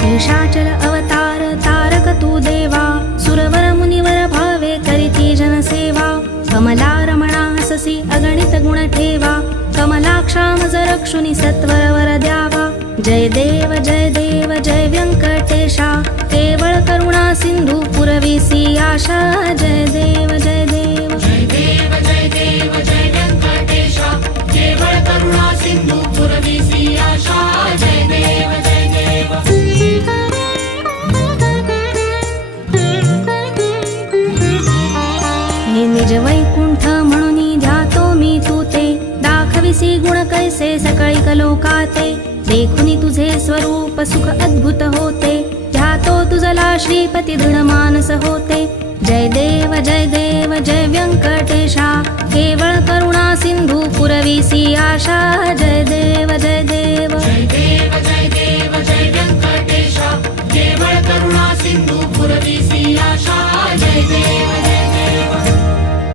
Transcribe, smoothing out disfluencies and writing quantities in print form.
शेषाचल अवतार तारक तू देवा सुरवर मुनिवर भावे करीती जनसेवा कमला रमणाससी अगणित गुण ठेवा कमलाक्षामज रक्षुनी सत्वर वर द्यावा जय देव जय व्यंकटेशा केवळ करुणा सिंधू पुरविसी आशा जय देव जय देव जय देव जय देव जय व्यंकटेशा केवळ करुणा सिंधू पुरविसी आशा जय देव जय देव हे निज वैकुंठ म्हणून ध्यातो मी तू ते दाखविसी गुण कैसे सकळी कलोकाते देखुनी तुझे स्वरूप सुख अद्भुत होते ध्यातो तुझला श्रीपती दृढ मानस होते जय देव जय व्यंकटेशा केवळ करुणा सिंधू पुरविसी आशा जय देव जय देव जय देव जय देव जय व्यंकटेशा केवळ करुणा सिंधू पुरविसी